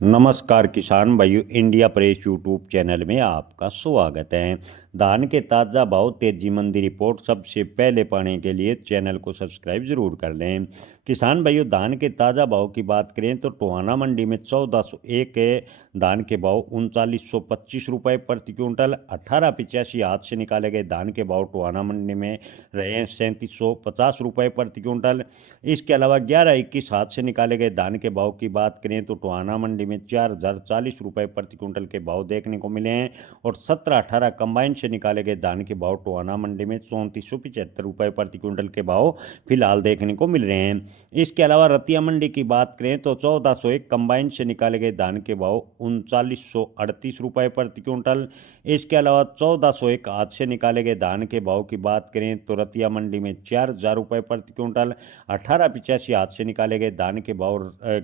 नमस्कार किसान भाइयों, इंडिया प्रेस यूट्यूब चैनल में आपका स्वागत है। धान के ताज़ा भाव तेजी मंदी रिपोर्ट सबसे पहले पाने के लिए चैनल को सब्सक्राइब जरूर कर लें। किसान भाइयों, धान के ताज़ा भाव की बात करें तो टोहाना मंडी में 1401 धान के भाव 3925 रुपये प्रति क्विंटल। 1885 हाथ से निकाले गए धान के भाव टोहाना मंडी में रहे हैं 3750 रुपये प्रति क्विंटल। इसके अलावा 1121 हाथ से निकाले गए धान के भाव की बात करें तो टोहाना मंडी में 4040 रुपये प्रति क्विंटल के भाव देखने को मिले हैं और 17-18 कंबाइन से निकाले गए धान के भाव टोहाना मंडी में 3475 रुपये प्रति क्विंटल के भाव फिलहाल देखने को मिल रहे हैं। इसके अलावा रतिया मंडी की बात करें तो 1401 कंबाइन से निकाले गए धान के भाव 3938 रुपये प्रति क्विंटल। इसके अलावा 1401 हाथ से निकाले गए धान के भाव की बात करें तो रतिया मंडी में 4000 रुपये प्रति क्विंटल। 1885 हाथ से निकाले गए धान के भाव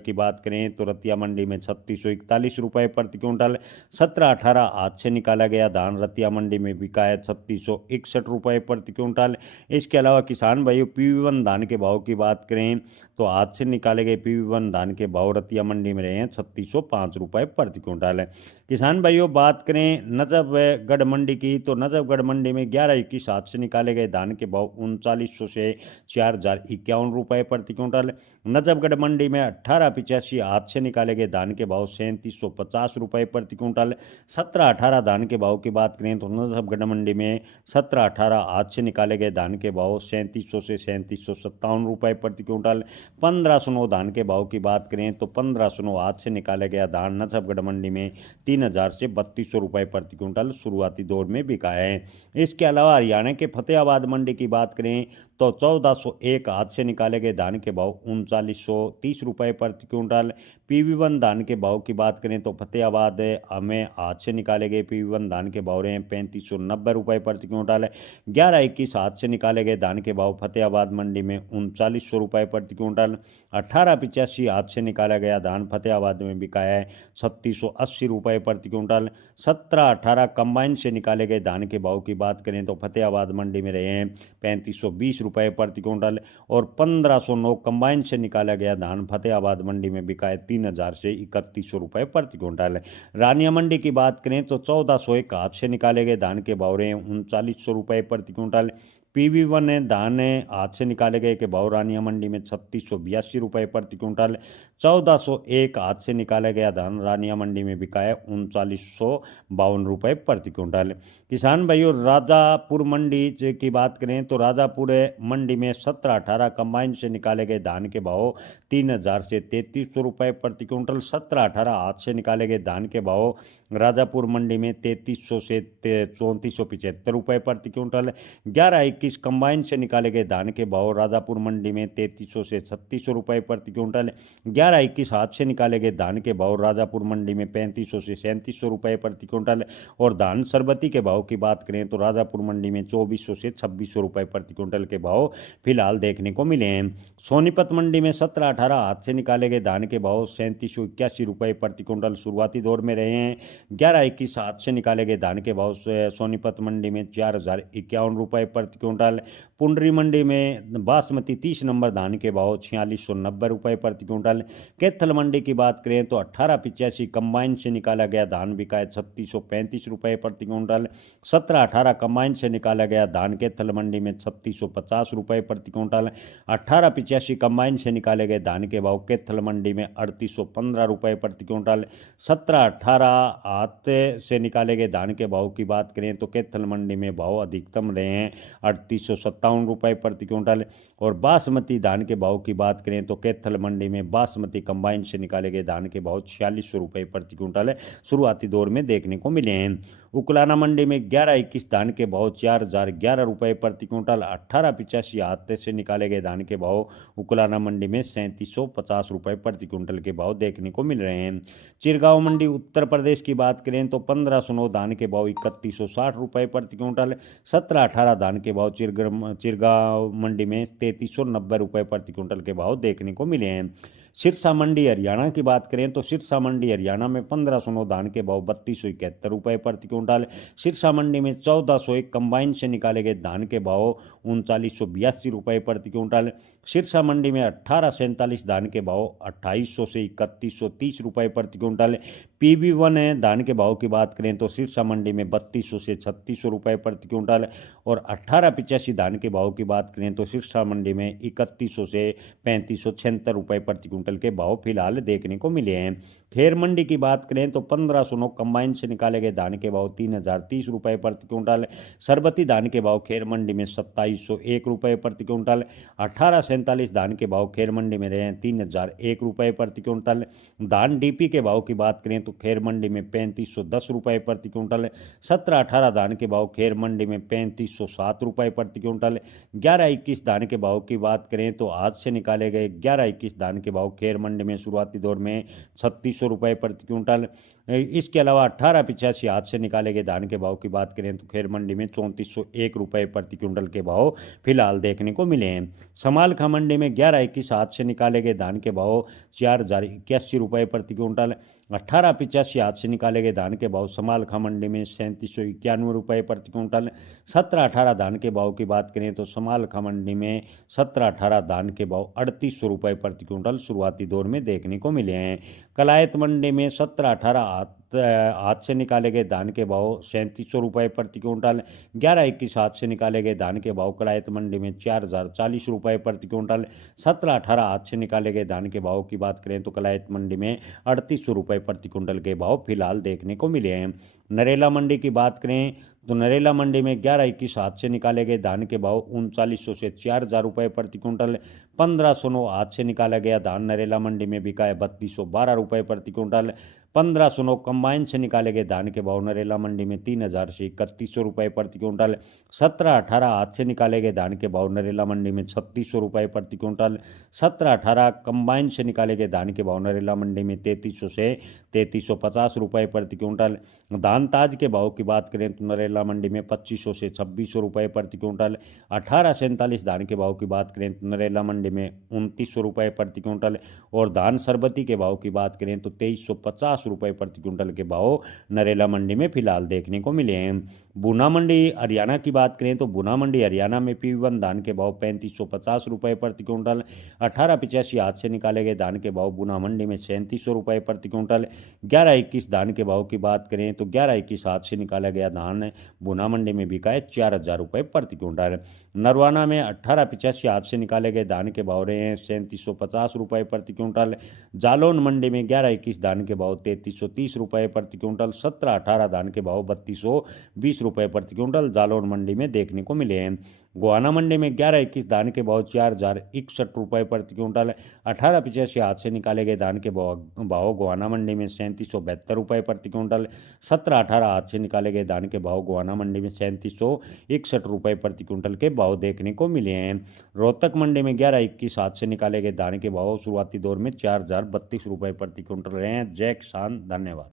की बात करें तो रतिया मंडी में 3641 रुपये प्रति क्विंटल। 17-18 हाथ से निकाला गया धान रतिया मंडी में बिका है 3661 रुपये प्रति क्विंटल। इसके अलावा किसान भाइयों, PV1 धान के भाव की बात करें तो हाथ से निकाले गए PV1 धान के भाव रतिया मंडी में रहे हैं 3605 रुपये प्रति क्विंटल। किसान भाइयों, बात करें नजफगढ़ मंडी की तो नजफगढ़ मंडी में 1121 हाथ से निकाले गए धान के भाव 3900 से 4051 रुपये प्रति क्विंटल। नजफगढ़ मंडी में 1885 हाथ से निकाले गए धान के भाव 3750 रुपये प्रति क्विंटल। 17-18 धान के भाव की बात करें तो नजफगढ़ मंडी में 17-18 हाथ से निकाले गए धान के भाव 3700 से 3757 रुपये प्रति क्विंटल। 1509 धान के भाव की बात करें तो 1509 हाथ से निकाला गया धान नजफगढ़ मंडी में 3000 से 3200 रुपये प्रति क्विंटल शुरुआती दौर में बिका है। इसके अलावा हरियाणा के फतेहाबाद मंडी की बात करें तो 1401 हाथ से निकाले गए धान के भाव 3930 रुपये प्रति क्विंटल। PV1 धान के भाव की बात करें तो फतेहाबाद हमें हाथ से निकाले गए PV1 धान के भाव रहे हैं 3590 रुपये प्रति क्विंटल। 1121 हाथ से निकाले गए धान के भाव फतेहाबाद मंडी में 3900 रुपये प्रति क्विंटल। 1885 हाथ से निकाला गया धान फतेहाबाद में बिका है 3680 रुपये प्रति क्विंटल। 17-18 कंबाइन से निकाले गए धान के भाव की बात करें तो फतेहाबाद मंडी में रहे हैं 3520 रुपये प्रति क्विंटल और 1509 कंबाइन से निकाला गया धान फतेहाबाद मंडी में बिका है 3000 से 3100 रुपये प्रति क्विंटल। रानिया मंडी की बात करें तो 1401 हाथ से निकाले गए धान के भाव रहे हैं 3900 रुपये प्रति क्विंटल। PV1 धान हाथ से निकाले गए के भाव रानिया मंडी में 3682 रुपये प्रति क्विंटल। 1401 हाथ से निकाला गया धान रानिया मंडी में बिका है 3952 रुपये प्रति क्विंटल। किसान भाइयों, राजापुर मंडी की बात करें तो राजापुर मंडी में 17-18 कंबाइन से निकाले गए धान के भाव 3000 से 3300 रुपये प्रति क्विंटल। 17-18 हाथ से निकाले गए धान के भाव राजापुर मंडी में 3300 से 3475 रुपये प्रति क्विंटल। 1121 कंबाइन से निकाले गए धान के भाव राजापुर मंडी में 3300 से 3600 रुपये प्रति क्विंटल। 1121 हाथ से निकाले गए धान के भाव राजापुर मंडी में 3500 से 3700 रुपये प्रति क्विंटल। और धान सरबती के भाव की बात करें तो राजापुर मंडी में 2400 से 2600 रुपये प्रति क्विंटल के भाव फिलहाल देखने को मिले हैं। सोनीपत मंडी में 17-18 हाथ से निकाले गए धान के भाव 3781 रुपये प्रति क्विंटल शुरुआती दौर में रहे हैं। 1121 हाथ से निकाले गए धान के भाव सोनीपत मंडी में 4051 रुपये प्रति क्विंटल। पुंडरी मंडी में बासमती 30 नंबर धान के भाव 4690 रुपये प्रति क्विंटल। कैथल मंडी की बात करें तो 1885 कंबाइन से निकाला गया धान बिका है 3635 रुपये प्रति क्विंटल। 17-18 कंबाइन से निकाला गया धान कैथल मंडी में 3650 रुपये प्रति क्विंटल। 1885 कंबाइन से निकाले गए धान के भाव कैथल मंडी में 3815 रुपये प्रति क्विंटल। 17-18 हाथ से निकाले गए धान के भाव की बात करें तो कैथल मंडी में भाव अधिकतम रहे हैं 3857 रुपये प्रति क्विंटल। और बासमती धान के भाव की बात करें तो कैथल मंडी में बासमती कंबाइन से निकाले गए धान के भाव 4600 रुपये प्रति क्विंटल शुरुआती दौर में देखने को मिले हैं। उकलाना मंडी में 1121 धान के भाव 4011 रुपये प्रति क्विंटल। 1885 हाथ से निकाले गए धान के भाव उकलाना मंडी में 3750 रुपये प्रति क्विंटल के भाव देखने को मिल रहे हैं। चिरगांव मंडी उत्तर प्रदेश की बात करें तो 1509 धान के भाव 3160 रुपये प्रति क्विंटल। 17-18 धान के भाव चिरगांव मंडी में 3390 रुपये प्रति क्विंटल के भाव देखने को मिले हैं। सिरसा मंडी हरियाणा की बात करें तो सिरसा मंडी हरियाणा में 1509 धान के भाव 3271 रुपये प्रति क्विंटल। सिरसा मंडी में 1401 कंबाइन से निकाले गए धान के भाव 3982 रुपये प्रति क्विंटल। सिरसा मंडी में 1847 धान के भाव 2800 से 3130 रुपये प्रति क्विंटल। PB1 है धान के भाव की बात करें तो सिरसा मंडी में 3200 से 3600 रुपये प्रति क्विंटल और 1885 धान के भाव की बात करें तो सिरसा मंडी में 3100 से 3576 रुपये प्रति क्विंटल के भाव फिलहाल देखने को मिले हैं। खेर मंडी की बात करें तो 1509 कंबाइन से निकाले गए धान के भाव 3030 रुपये प्रति क्विंटल। सरबती धान के भाव खेर मंडी में 2701 रुपये प्रति क्विंटल। 1847 धान के भाव खेर मंडी में रहे हैं 3001 रुपये प्रति क्विंटल। धान DP के भाव की बात करें तो खेर मंडी में 3510 रुपये प्रति क्विंटल। 1718 धान के भाव खेर मंडी में 3507 रुपये प्रति क्विंटल। 1121 धान के भाव की बात करें तो आज से निकाले गए 1121 धान के भाव खेर मंडी में शुरुआती दौर में 3600 रुपये प्रति क्विंटल। इसके अलावा 1885 आज से निकाले गए धान के भाव की बात करें तो खेर मंडी में 3401 रुपये प्रति क्विंटल के भाव फिलहाल देखने को मिले हैं। समालखा मंडी में 1121 आज से निकाले गए धान के भाव 4081 रुपये प्रति क्विंटल। 1885 आज से निकाले गए धान के भाव समालखा मंडी में 3791 रुपये प्रति क्विंटल। 1718 धान के भाव की बात करें तो समालखा मंडी में 1718 धान के भाव 3800 रुपये प्रति क्विंटल शुरुआती दौर में देखने को मिले हैं। कलायत मंडी में 1718 आज से निकाले गए धान के भाव 3700 रुपये प्रति क्विंटल। 1121 आज से निकाले गए धान के भाव कलायत मंडी में 4040 रुपये प्रति क्विंटल। 1718 आज से निकाले गए धान के भाव की बात करें तो कलायत मंडी में 3800 रुपये प्रति क्विंटल के भाव फिलहाल देखने को मिले हैं। नरेला मंडी की बात करें तो नरेला मंडी में 1121 आज से निकाले गए धान के भाव 3900 से 4000 रुपये प्रति क्विंटल। 1509 आज से निकाला गया धान नरेला मंडी में बिका है 3212 रुपये प्रति क्विंटल। 1509 कंबाइन से निकाले गए धान के भाव नरेला मंडी में 3000 से 3100 रुपये प्रति क्विंटल। 1718 आज से निकाले गए धान के भाव नरेला मंडी में 3600 रुपये प्रति क्विंटल। 1718 कंबाइन से निकाले गए धान के भाव नरेला मंडी में 3300 से 3350 रुपये प्रति क्विंटल। धान ताज के भाव की बात करें तो नरेला मंडी में 2500 से 2600 रुपये प्रति क्विंटल। 1847 धान के भाव की बात करें तो नरेला मंडी में 2900 रुपये प्रति क्विंटल और धान सरबती के भाव की बात करें तो 2350 रुपये प्रति क्विंटल के भाव नरेला मंडी में फिलहाल देखने को मिले हैं। बूना मंडी हरियाणा की बात करें तो बूना मंडी हरियाणा में PB1 धान के भाव 3550 रुपये प्रति क्विंटल। 1885 आज से निकाले गए धान के भाव बूना मंडी में 3700 रुपये प्रति क्विंटल। 1121 धान के भाव की बात करें तो 1121 आज से निकाला गया धान बूना मंडी में बिका है 4000 रुपये प्रति क्विंटल। नरवाना में 1885 आज से निकाले गए धान के भाव रहे हैं 3750 रुपये प्रति क्विंटल। जालौन मंडी में 1121 धान के भाव 3330 रुपये प्रति क्विंटल। 1718 धान के भाव 3220 रुपये प्रति क्विंटल जालौन मंडी में देखने को मिले हैं। गोहाना मंडी में 1121 धान के भाव 4061 रुपये प्रति क्विंटल। 1885 आज से निकाले गए धान के भाव गोहाना मंडी में 3772 रुपये प्रति क्विंटल। 1718 आज से निकाले गए धान के भाव गोहाना मंडी में 3761 रुपये प्रति क्विंटल के भाव देखने को मिले हैं। रोहतक मंडी में 1121 आज से निकाले गए धान के भाव शुरुआती दौर में 4032 रुपये प्रति क्विंटल रहे हैं। जय किसान, धन्यवाद।